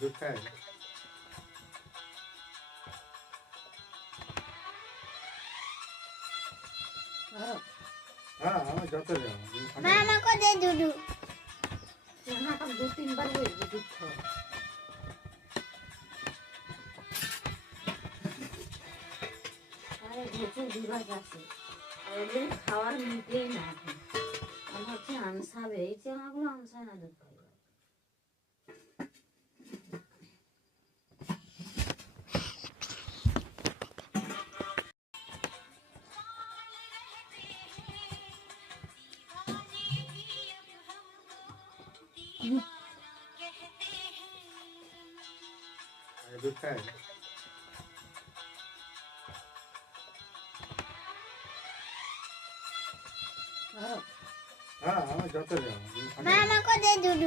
দুধ খায়। হ্যাঁ আমার যত মা আমাকে দে দুধ। দু তিনবার হয়েছে দুধ খাওয়া। আরে প্রচুর বিভাগ আছে, ওদের খাওয়ার মিটেই না এখন। আমার হচ্ছে আনসাবে, এই চেহারাগুলো আনসায় না দুধ খাই। দুধ খায়। হ্যাঁ আমার যত মা আমাকে দে দুধ।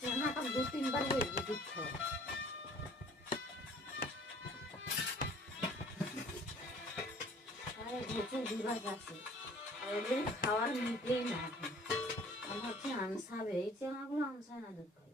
চেহারাটা দু তিনবার হয়েছে দুধ খাওয়া। আরে প্রচুর বিভাগ আছে, ওদের খাওয়ার মিটেই না এখন। আমার হচ্ছে আনসাবে, এই চেহারাগুলো আনসায় না দুধ খাই।